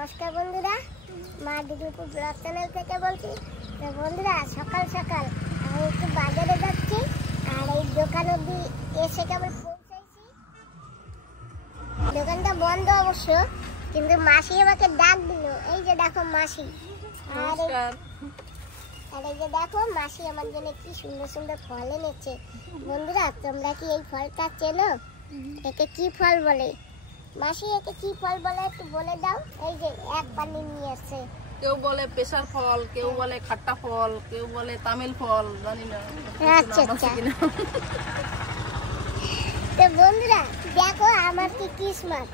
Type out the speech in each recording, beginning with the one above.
নমস্কার বন্ধুরা, মা দিদিপুর ব্লগ চ্যানেল থেকে বলছি। তো বন্ধুরা, সকাল সকাল আমি একটু বাজারে যাচ্ছি, আর এই দোকান অব্দি এসে কেবল পৌঁছাইছি। দোকানটা বন্ধ অবশ্য, কিন্তু মাসি আমাকে ডাক দিল। এই যে দেখো মাসি, আর এই যে দেখো মাসি আমার জন্য কি সুন্দর সুন্দর ফল এনেছে। বন্ধুরা, তোমরা কি এই ফলটা চেনো? একে কি ফল বলে? মাসি একে কি ফল বলে একটু বলে দাও। এই যে এক পানি নিয়ে আসছে। কেউ বলে পেশার ফল, কেউ বলে খাট্টা ফল, কেউ বলে তামিল ফল, জানি না। আচ্ছা আচ্ছা। তো বন্ধুরা দেখো আমার কি কিসমত,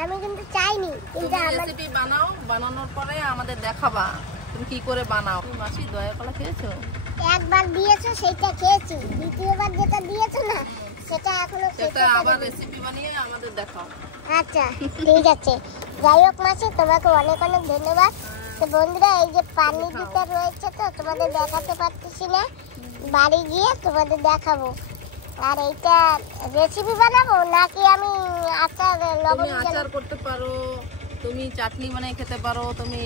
আমি কিন্তু চাইনি, কিন্তু আমার রেসিপি বানাও, বানানোর পরে আমাদের দেখাবা তুমি কি করে বানাও। মাসি দয়া কলা খেয়েছো? একবার দিয়েছো সেটা খেয়েছি, দ্বিতীয়বার যেটা দিয়েছো না সেটা এখনো সেটা আবার রেসিপি বানিয়ে আমাদের দেখাও। আচ্ছা ঠিক আছে। যাই হোক মাসি, তোমাকে অনেক অনেক ধন্যবাদ। তো বন্ধুরা, এই যে পানি দিতে রয়েছে তো তোমাদের দেখাতে পারতেছি না, বাড়ি গিয়ে তোমাদের দেখাবো। আর এইটা রেসিপি বানাবো নাকি আমি আচার লবণ তুমি আচার করতে পারো, তুমি চাটনি বানিয়ে খেতে পারো, তুমি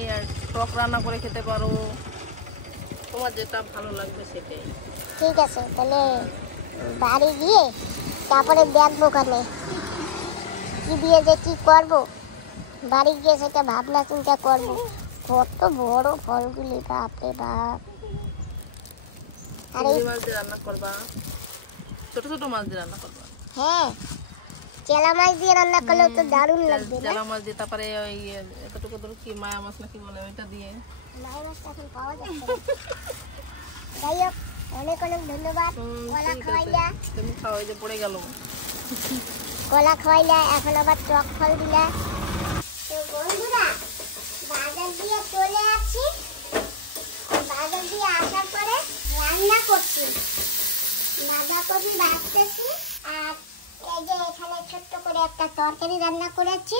টক রান্না করে খেতে পারো, তোমার যেটা ভালো লাগবে সেটাই। ঠিক আছে, তাহলে বাড়ি গিয়ে তারপরে দেখবো ওখানে কি দিয়ে যে কি করবো। বাড়ি গিয়ে সেটা ভাবনা চিন্তা করবো। কত বড় ফলগুলি, বাপরে বাপ। আর মাছ দিয়ে রান্না করবা, ছোট ছোট মাছ দিয়ে রান্না করবা। হ্যাঁ, চেলা মাছ দিয়ে রান্না করলে তো দারুণ লাগবে। চেলা মাছ দিয়ে, তারপরে ওই এতটুকু ধরো কি মায়া মাছ নাকি বলে ওইটা দিয়ে। মায়া মাছটা এখন পাওয়া যাচ্ছে না। যাই হোক, অনেক অনেক ধন্যবাদ। কলা খাওয়াইলা, তুমি খাও, এই যে পড়ে গেল। কলা খাওয়াইলা, এখন আবার টক ফল দিলা। তো বন্ধুরা, বাজার দিয়ে চলে আসছি। বাজার দিয়ে আসার পরে রান্না করছি, বাঁধাকপি ভাজতেছি। আর এই যে এখানে ছোট্ট করে একটা তরকারি রান্না করেছি।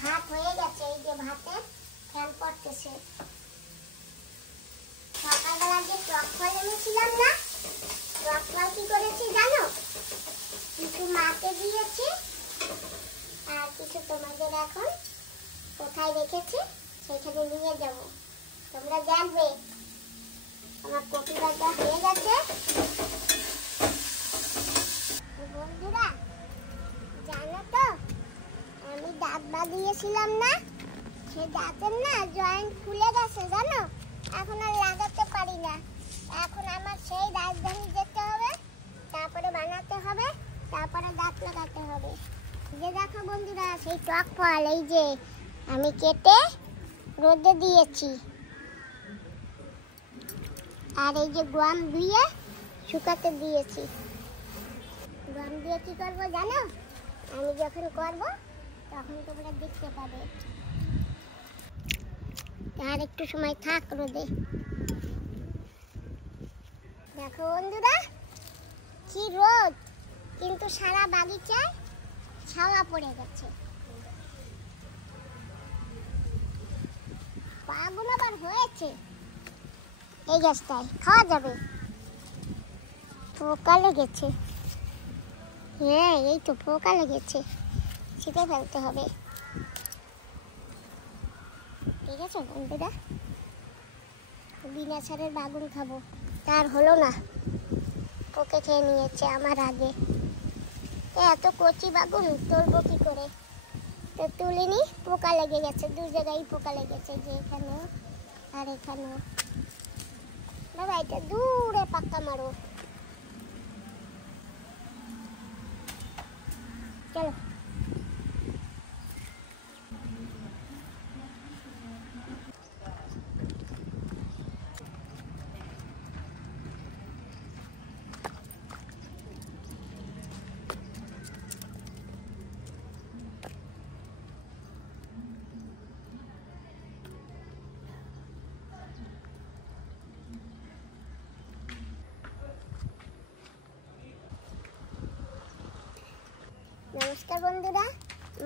ভাত হয়ে গেছে, এই যে ভাতে ফ্যান পড়তেছে। সকালবেলা যে টক ফল এনেছিলাম না, টক ফল কি করেছি জানো? কিছু মাকে দিয়েছি, আর কিছু তোমাদের এখন কোথায় রেখেছি সেখানে নিয়ে যাব, তোমরা জানবে। আমার কপি ভাজা হয়ে গেছে। বন্ধুরা জানো তো, আমি দাঁত বাঁধিয়েছিলাম না, সে দাঁতের না জয়েন্ট খুলে গেছে জানো, এখন আর লাগাতে পারি না। এখন আমার সেই রাজধানী যেতে হবে, তারপরে বানাতে হবে, তারপরে দাঁত লাগাতে হবে। যে দেখো বন্ধুরা, সেই টক ফল এই যে আমি কেটে রোদে দিয়েছি। আর এই যে গম ধুয়ে শুকাতে দিয়েছি। গম দিয়ে কি করবো জানো? আমি যখন করবো তখন তোমরা দেখতে পাবে। আর একটু সময় থাক রোদে। দেখো বন্ধুরা, কি রোদ, কিন্তু সারা বাগিচায় ছাওয়া পড়ে গেছে। পাগুন আবার হয়েছে এই গাছটায়, খাওয়া যাবে। পোকা লেগেছে, হ্যাঁ এই তো পোকা লেগেছে, ছিটে ফেলতে হবে। ঠিক আছে বন্ধুরা, বিনা সারের বাগুন খাবো, তার হলো না, পোকে খেয়ে নিয়েছে আমার আগে। এত কচি বাগুন তুলবো কি করে? তো তুলিনি, পোকা লেগে গেছে, দু জায়গায় পোকা লেগেছে, যে এখানেও আর এখানেও। বাবা এটা দূরে পাক্কা মারো, চলো। নমস্কার বন্ধুরা,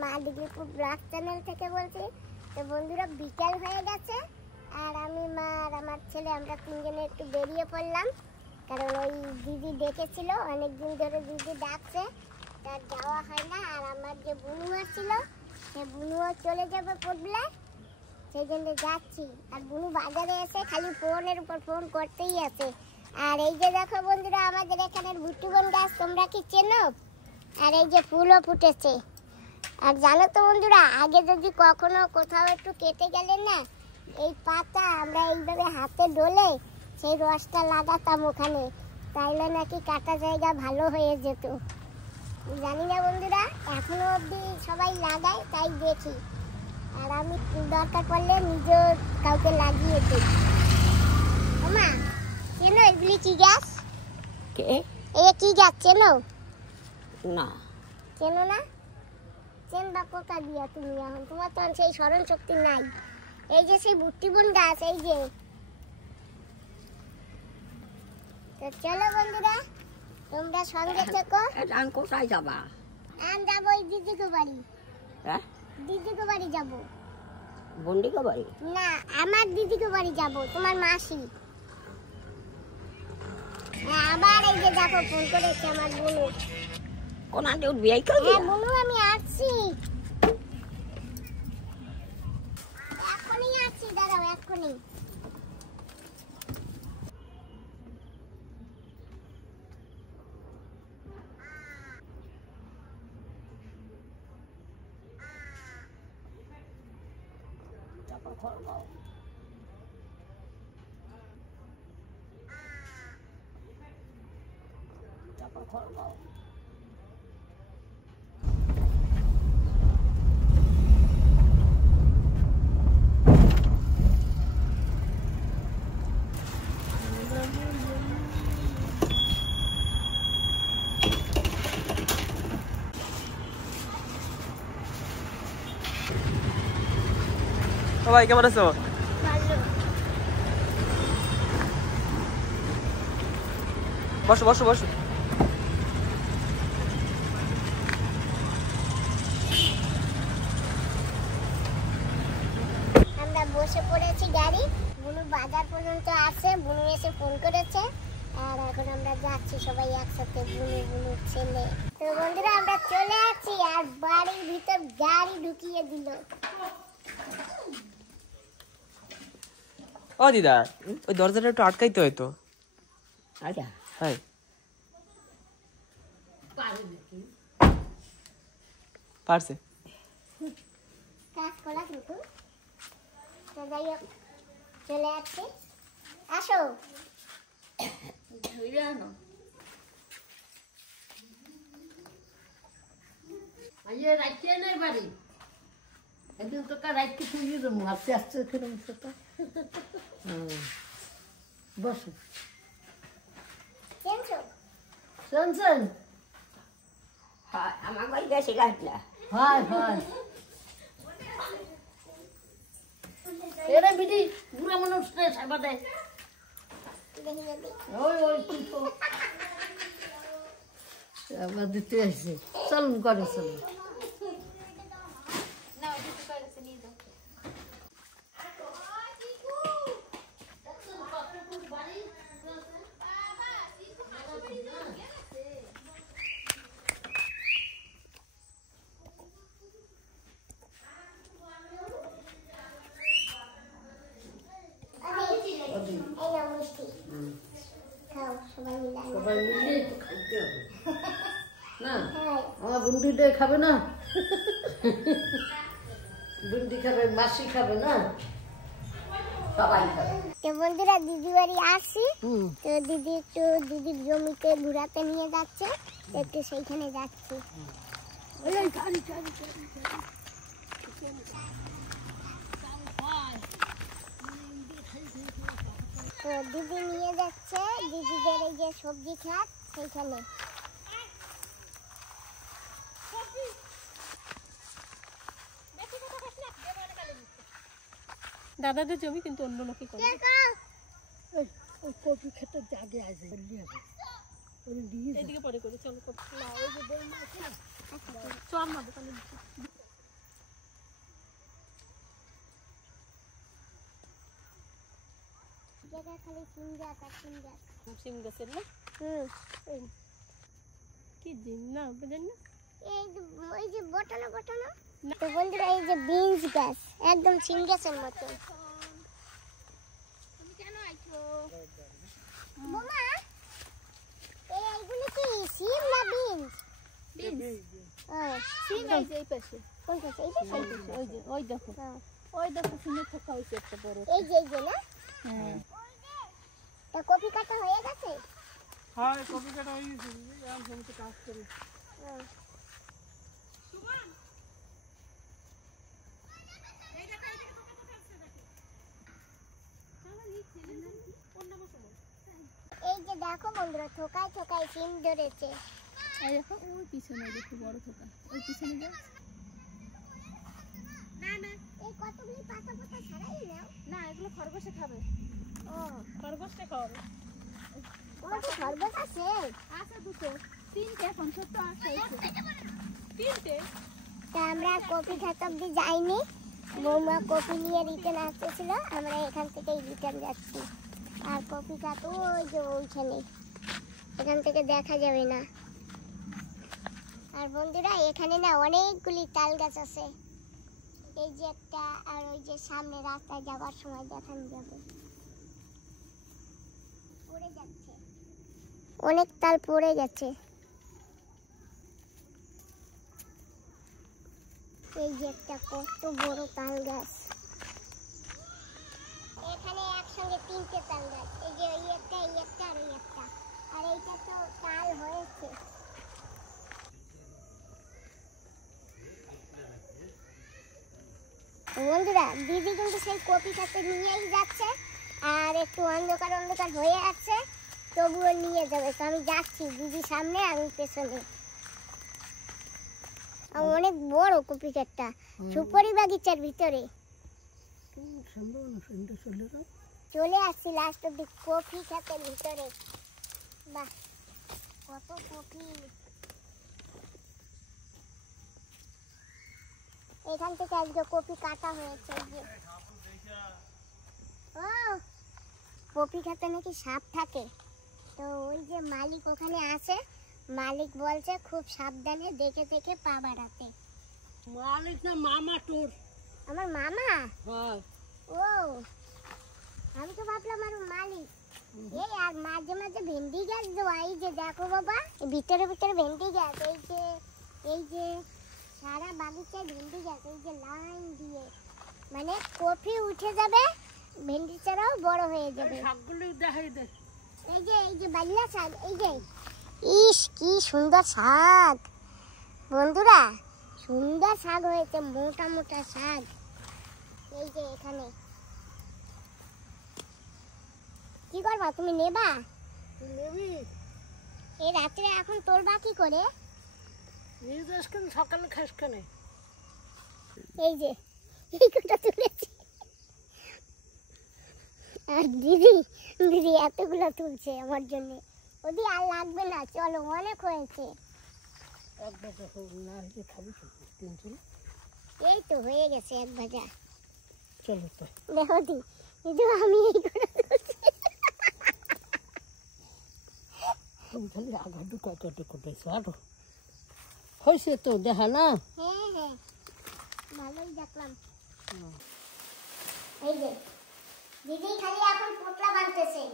মা দিদিপুর ব্লগ চ্যানেল থেকে বলছি। তো বন্ধুরা, বিকেল হয়ে গেছে, আর আমি, মা আর আমার ছেলে আমরা তিনজনে একটু বেরিয়ে পড়লাম। কারণ ওই দিদি ডেকেছিল, অনেকদিন ধরে দিদি ডাকছে, তার যাওয়া হয় না। আর আমার যে বুনু ছিল সে বুনুও চলে যাবে পড়লে, সেই জন্য যাচ্ছি। আর বুনু বাজারে এসে খালি ফোনের উপর ফোন করতেই আছে। আর এই যে দেখো বন্ধুরা, আমাদের এখানের ভুট্টিবন গাছ তোমরা কি চেনো? আর এই যে ফুলও ফুটেছে। আর জানো তো বন্ধুরা, আগে যদি কখনো কোথাও একটু কেটে গেলে না, এই পাতা আমরা এইভাবে হাতে ডলে সেই রসটা লাগাতাম ওখানে, তাইলে নাকি কাটা জায়গা ভালো হয়ে যেত। জানি না বন্ধুরা, এখনো অবধি সবাই লাগায়, তাই দেখি। আর আমি দরকার পড়লে নিজেও কাউকে লাগিয়ে দিই। মা চেনো এগুলি কি গাছ? এই কি গাছ চেনো? না চেনো না? চেনবা কোথা দিয়া তুমি? এখন তোমার তো সেই স্মরণ শক্তি নাই। এই যে সেই ভুট্টিবন গাছ, এই যে। তো চলো বন্ধুরা, তোমরা সঙ্গে থেকো। এখন কোথায় যাবা? আমি যাবো ওই দিদিকে বাড়ি। হ্যাঁ, দিদিকে বাড়ি যাবো। বন্ডিকে বাড়ি? না, আমার দিদিকে বাড়ি যাবো, তোমার মাসি। আবার এই যে দেখো ফোন করেছে আমার বোনু। কোন আন্টি উঠবি? এই করবি? হ্যাঁ বোনু, আমি আসছি, এখনই আসছি, দাঁড়াও এখনই। ভাই কেমন আছো? বসো বসো বসো। আমরা বসে পড়েছি গাড়ি। বুনু বাজার পর্যন্ত আসে, বুনু এসে ফোন করেছে। আর এখন আমরা যাচ্ছি সবাই একসাথে, বুনু বুনুর ছেলে। তো বন্ধুরা, আমরা চলে আসছি, আর বাড়ির ভিতর গাড়ি ঢুকিয়ে দিল। ও দিদা, ওই দরজাটা একটু আটকাইতে হয়তো। আচ্ছা, হ্যাঁ পারছে। কাজ করা কিন্তু। তো যাই হোক, চলে আসছি। আসো। রাখতে নাই বাড়ি, একদিন তোকে রাখতে তুই আস্তে আস্তে ফিরে বসো। চেনছো? শুনছেন? আমার বাড়ি বেশি লাগলা হয় হয়, এরা বিধি বুড়া মানুষ সাবা দেয়। দেখি দেখি। ওই ওই আবার দিতে আসছে। চলুন করে চলুন। এই নাও মিষ্টি। খাও সবাই মিলে। সবাই মিলে একটু খাইতে হবে না? হ্যাঁ। আমার বুন্দিটা খাবে না? বুন্দি খাবে, মাসি খাবে না, সবাই খাবে। তো বন্ধুরা, দিদি বাড়ি আসছি। তো দিদি একটু দিদির জমিতে ঘুরাতে নিয়ে যাচ্ছে, তো একটু সেইখানে যাচ্ছি। তো দিদি নিয়ে যাচ্ছে দিদিদের এই যে সবজি খাত, সেইখানে। দাদাদের জমি কিন্তু অন্য লোকে করে। ওই কপি খেতে জাগে আছে, এদিকে পরে করে চলো। না ওই যে বই না আছে না, চল না দোকানে। জায়গা খালি সিম গাছ আর সিম গাছ। সিম গাছের না? হুম। কি দিন না বুঝেন না? এই যে ওই যে বটানো বটানো। তো বন্ধুরা এই যে বিনস গাছ একদম সিম গাছের মতো। মামা এইগুলো কি সিম না বিনস? সিম এই পাশে। কোন পাশে? এই পাশে? ওই দেখো সিমের থোকা হয়েছে একটা বড়। এই যে না? হ্যাঁ। তা কপি কাটা হয়ে গেছে? হ্যাঁ কপি কাটা হয়ে গেছে, আমি জমিতে কাজ করি। এই যে দেখো বন্ধুরা থোকায় থোকায় সিম ধরেছে। এই দেখো ওই পিছনে দেখো বড় থোকা, ওই পিছনে যাও। এই কতগুলি পাতা পাতা ছাড়াই নাও। না এগুলো খরগোশে খাবে। ও খরগোশে খাওয়াবে। তোমার কি খরগোশ আছে? আছে দুটো, তিনটে এখন ছোট্ট আছে। তিনটে। তা আমরা কপি খেতে অব্দি যাইনি, বৌমা কপি নিয়ে রিটার্ন আসতেছিল, আমরা এখান থেকে রিটার্ন যাচ্ছি। আর কপি খাতো ওই যে ওইখানে, এখান থেকে দেখা যাবে না। আর বন্ধুরা এখানে না অনেকগুলি তাল গাছ আছে, এই যে একটা, আর ওই যে সামনে রাস্তায় যাবার সময় দেখানো যাবে। পড়ে যাচ্ছে, অনেক তাল পড়ে গেছে। এই যে একটা কত বড় তাল গাছ, এখানে একসঙ্গে তিনটে তাল গাছ, এই যে এই একটা, এই একটা, আর এই একটা, আর এইটা তো তাল হয়েছে। বন্ধুরা দিদি কিন্তু সেই কপি খেতে নিয়েই যাচ্ছে, আর একটু অন্ধকার অন্ধকার হয়ে আছে, তবুও নিয়ে যাবে। তো আমি যাচ্ছি, দিদি সামনে আমি পেছনে। অনেক বড় কপি ক্ষেতটা, সুপারি বাগিচার ভিতরে। চলে আসছি লাস্ট অব্দি কফি ক্ষেতের ভিতরে। বাহ কত কফি! এখান থেকে আজকে কপি কাটা হয়েছে। ও কপি খেতে নাকি সাপ থাকে, তো ওই যে মালিক ওখানে আছে, মালিক বলছে খুব সাবধানে দেখে দেখে পা বাড়াতে। মালিক না মামা তোর? আমার মামা? হ্যাঁ। ও আমি তো ভাবলাম আর মালিক। এই আর মাঝে মাঝে ভেন্ডি গাছ দেওয়া, এই যে দেখো বাবা ভিতরে ভিতরে ভেন্ডি গাছ, এই যে সারা বাগিচায় ভেন্ডি গাছ, এই যে লাইন দিয়ে, মানে কফি উঠে যাবে, ভেন্ডি চারাও বড় হয়ে যাবে। শাকগুলো দেখাই দে। এই যে বাল্লা শাক, এই যে ইস কি সুন্দর শাক বন্ধুরা, সুন্দর শাক হয়েছে, মোটা মোটা শাক। এই যে এখানে কি করবা তুমি, নেবা? নেবি? এই রাত্রে এখন তোলবা কি করে? নিয়ে যাস কেন, সকালে খাস কেন? এই যে এই কটা তুলেছি, আর দিদি এতগুলো তুলছে আমার জন্য। ওদি আর লাগবে না, চলো অনেক হয়েছে। এক ভাজা না খাবি তিনজন? এই তো হয়ে গেছে এক ভাজা। চলো তো দেখো দি, কিন্তু আমি এই করে তুলছি। তুমি খালি আগাডু কতটা কোটাইছো আরো হয়েছে তো দেখা না। হ্যাঁ হ্যাঁ ভালোই দেখলাম। এই যে দিদি খালি এখন পোটলা বানতেছে।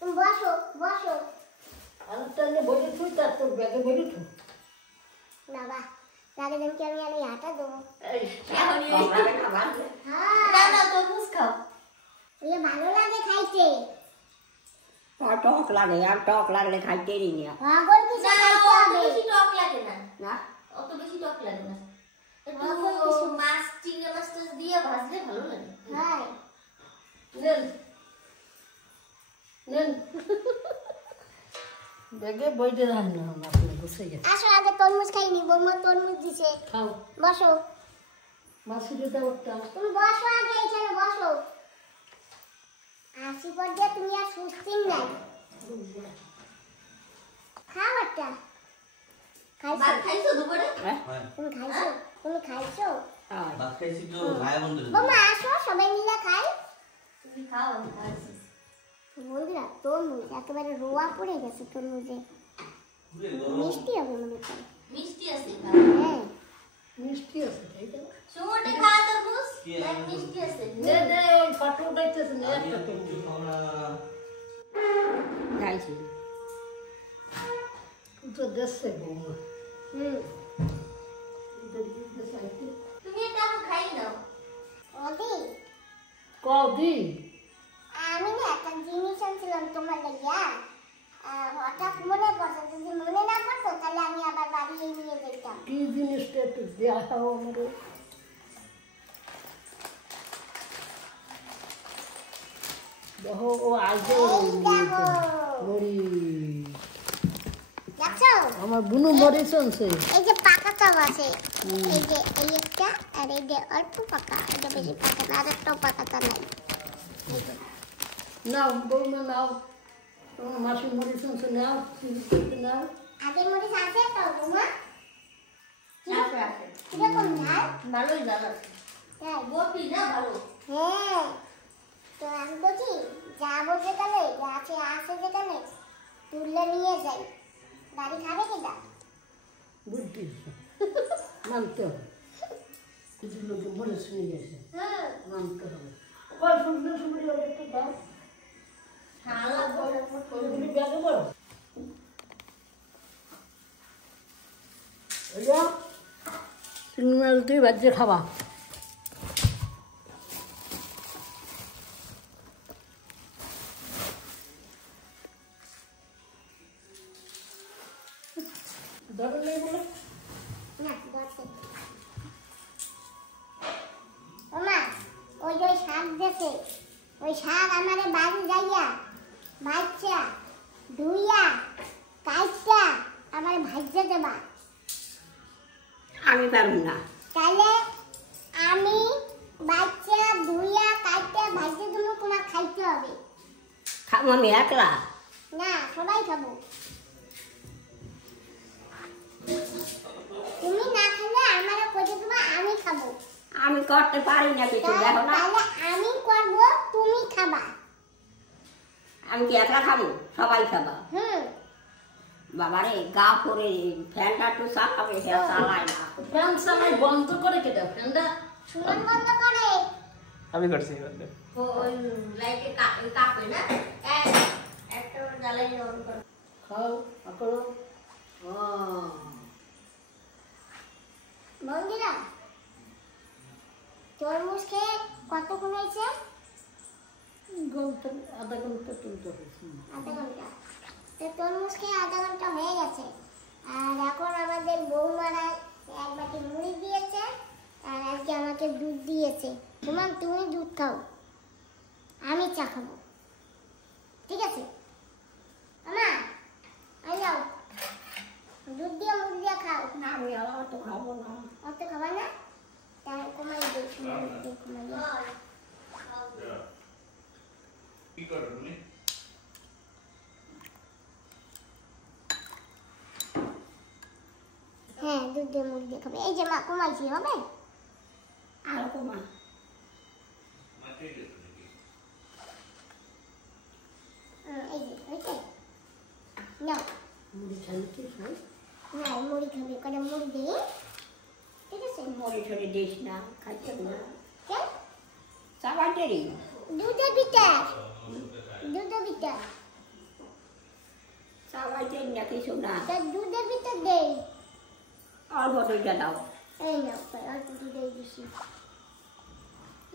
তুমি বসো বসো। বাবা লাগে দিন কি আমি আটা দেবো? ভালো লাগে খাইতে। টক লাগে, আর টক লাগলে খাইতে নি। পাগল কিছু খাইতে হবে। টক লাগে না, না অত বেশি টক লাগে না। একটু মাছ, চিংড়ি মাছ দিয়ে ভাজলে ভালো লাগে। হ্যাঁ নেন নেন বেগে বইতে রাখ না, আপনি বসে গেছে। আসো আগে তরমুজ খাইনি, বৌমা তরমুজ দিছে। খাও বসো মাছুরি দাও একটা। তুমি বসো আগে, এখানে বসো। আসি পর্যায়ে তুমি আর সুস্থির নাই। খাও একটা। ভাত খাইছো দুপুরে? তুমি খাইছো? তুমি খাইছো? ভাত খাইছি তো, ভাই বন্ধু। বৌমা আসো সবাই মিলে খাই। তুমি খাও, আমি খাইছি। বন্ধুরা তরমুজ একেবারে রোয়া পড়ে গেছে তরমুজে। মিষ্টি হবে মনে হয়। মিষ্টি আছে হ্যাঁ মিষ্টি আছে তাই তো সুমোটে খাওয়া তরমুজ দেখ মিষ্টি আছে দে দে ওই ফটো উঠাইতেছে না একটা তরমুজ খাইছি তুই তো দেখছে বৌমা তুমি এটা খাই দাও ওদি কদি আমি না একটা জিনিস আনছিলাম তোমার লাগিয়া হঠাৎ মনে পড়ছে, যদি মনে না পড়তো তাহলে আমি আবার বাড়ি নিয়ে যেতাম। কি জিনিসটা একটু দেখাও আমাকে। দেখো ও আগে এই দেখো দেখছো আমার বুনু মরিচ আনছে। এই যে পাকা চাও আছে, এই যে এই একটা আর এই যে অল্প পাকা, এটা বেশি পাকা না, আর একটা পাকাটা নাই। নাও বৌমা নাও, তোমার মাসি মরিচ আনছে নাও, নাও। আগের মরিচ আছে তো তোমার? আছে আছে কিরকম ঝাল? ভালোই জাল আছে তাই? বটি না ভালো হ্যাঁ, তো আমি বলছি যাবো যেখানে, গাছে আছে যেখানে তুললে নিয়ে যাই। বাড়ি খাবে কিনা? বুদ্ধি মানতে হবে, কিছু লোক মরিচ নিয়ে গেছে মানতে হবে। কয় সুন্দর সুন্দর একটু দাও, ঠান্ডা বড় ওইগুলি ব্যাগে বড় চিংড়ি মাছ দিয়ে ভাজিয়ে খাবা। ধরো নেই বলে না, দরকার নেই। ওমা, ওই যে শাক দেখে, ওই শাক আমারে বাড়ি যাইয়া বাচ্চা ধুইয়া কাইটা আমার ভাজ্যা দেবা। আমি পারব না। তাহলে আমি বাচ্চা ধুইয়া কাইটা ভাজ্যা দেবো, তোমার খাইতে হবে। খাবো আমি একলা? না, সবাই খাবো। তুমি না খেলে আমারও করে দেবো, আমি খাবো। আমি করতে পারি না কিছু, দেখো না। তাহলে আমি করবো, তুমি খাবা। আমি কি একলা খাবো? সবাই খাবা। বাবারে গা পরে ফ্যানটা একটু চালাবে, ফ্যান চালায় না। ফ্যান চালাই বন্ধ করে কেটে ফ্যানটা সুমন বন্ধ করে। আমি করছি এবার। ওই লাইটে কাপে না একটা জ্বালাই অন করো খাও করো। বন্ধুরা, তরমুজ খেয়ে কতক্ষণ হয়েছে? আধা ঘন্টা তুলতে হয়েছে। আধা ঘন্টা। তো তরমুজ খেয়ে আধা ঘন্টা হয়ে গেছে, আর এখন আমাদের বৌমারা এক বাটি মুড়ি দিয়েছে, আর আজকে আমাকে দুধ দিয়েছে। তোমার তুমি দুধ খাও, আমি চা খাবো, ঠিক আছে? আমা, আই যাও, দুধ দিয়ে মুড়ি দিয়ে খাও। না, আমি অত খাবো না। অত খাবা না? তাহলে কমাই দিই, কমাই দিই। হ্যাঁ, দুধ দিয়ে মুড়ি দিয়ে খাবে। এই যে মা কমাইছি, হবে? আর কমা। এই যে হয়েছে, নাও। মুড়ি খালি কি খাই? না, মুড়ি খাবে, কটা মুড়ি দিই, ঠিক আছে? মরি টরি দিস না, খাইতে না। কেন? চাবাইটেরি দুধের ভিতর, দুধের ভিতর, চাবাইটেরি না কিছু না। তা দুধের ভিতর দেই। অল্প দুইটা দাও। এই নাও, অল্প দুধ দিছি।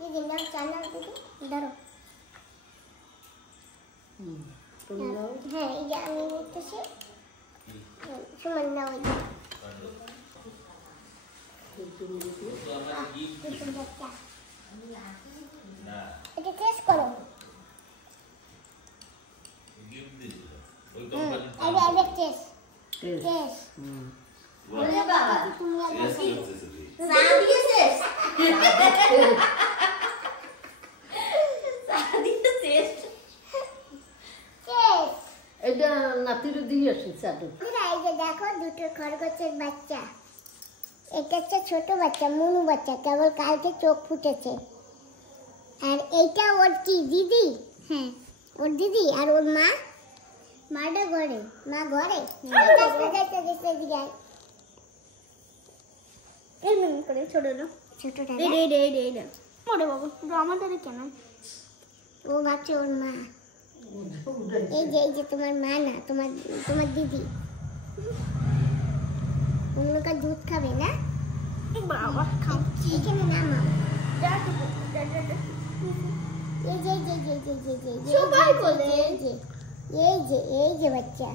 এই যে নাও, চা নাও, দিদি ধরো। তুমি নাও। হ্যাঁ, এই যে আমি নিতেছি। সুমন নাও, এই যে। কি সুন্দর চা। এটা টেস্ট করো। এবার টেস্ট, টেস্ট। ওরে বাবা তুমি আবার চা দিয়েছে চা দিতে টেস্ট টেস্ট। এটা নাতিরে দিয়ে আসি চাটু। এই যে দেখো, দুটো খরগোশের বাচ্চা। এটা হচ্ছে ছোট বাচ্চা, মুনু বাচ্চা, কেবল কালকে চোখ ফুটেছে। আর এইটা ওর কি দিদি? হ্যাঁ, ওর দিদি আর ওর মা, মাটা ঘরে, মা ঘরে। করে ছোটটা ছোটটা আমাদের কেন ও ভাবছে ওর মা। এই যে তোমার মা না, তোমার দিদি। অন্য কার দুধ খাবে না? বাবা খাও এখানে নামা। এই যে বাচ্চা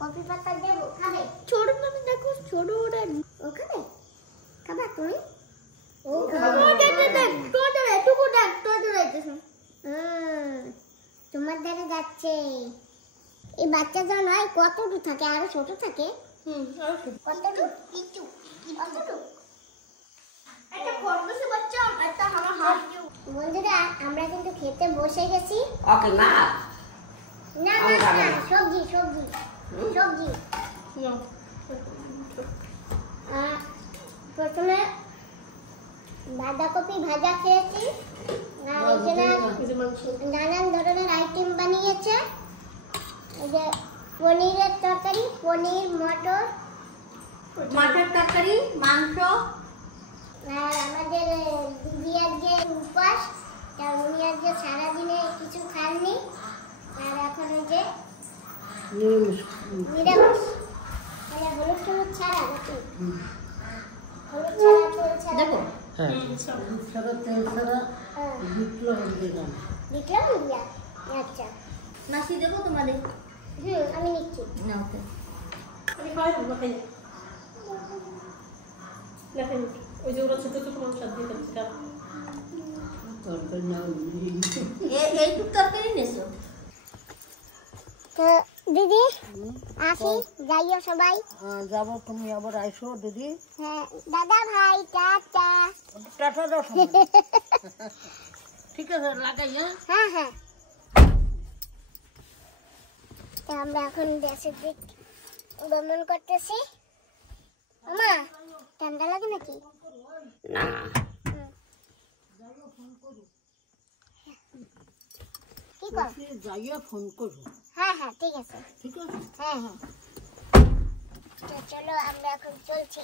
কফি পাতা দেবো, খাবে? ছোট তুমি দেখো, ছোট ওটা ও খাবে? খাবা তুমি? ও তোমার ধারে যাচ্ছে। এই বাচ্চা যখন হয় কতটুকু থাকে? আরো ছোট থাকে। কতটুকু? বন্ধুরা আমরা কিন্তু খেতে বসে গেছি। ওকে মা না সবজি প্রথমে বাঁধাকপি ভাজা খেয়েছি, আর এখানে নানান ধরনের আইটেম বানিয়েছে। এই যে পনিরের তরকারি, পনির, মটর তরকারি, মাংস। আর আমাদের দিদি আজকে উপাস, উনি আজকে সারাদিনে কিছু খাননি। আর এখন ওই যে নিরামিষ, মানে হলুদ টলুদ ছাড়া নাকি? হলুদ ছাড়া, তেল ছাড়া। দেখো তেল ছাড়া বিপ্লব দিলাম। আচ্ছা মাসি দেবো তোমাদের? আমি নিচ্ছি। না ওকে ওই যে ওরা ছোট ছোট মানুষ দিয়ে ফেলছে। এইটুক তরকারি নেছো? তো দিদি আসি, যাইও সবাই। যাবো, তুমি আবার আইসো দিদি। হ্যাঁ দাদা ভাই, টাটা। টাটা দাও। ঠিক আছে, লাগাই। হ্যাঁ তো আমরা এখন দেশের দিক গমন করতেছি। মা ঠান্ডা লাগে নাকি? না কি কর? যাইয়া ফোন করবো। হ্যাঁ ঠিক আছে। ঠিক আছে। হ্যাঁ তো চলো আমরা এখন চলছি।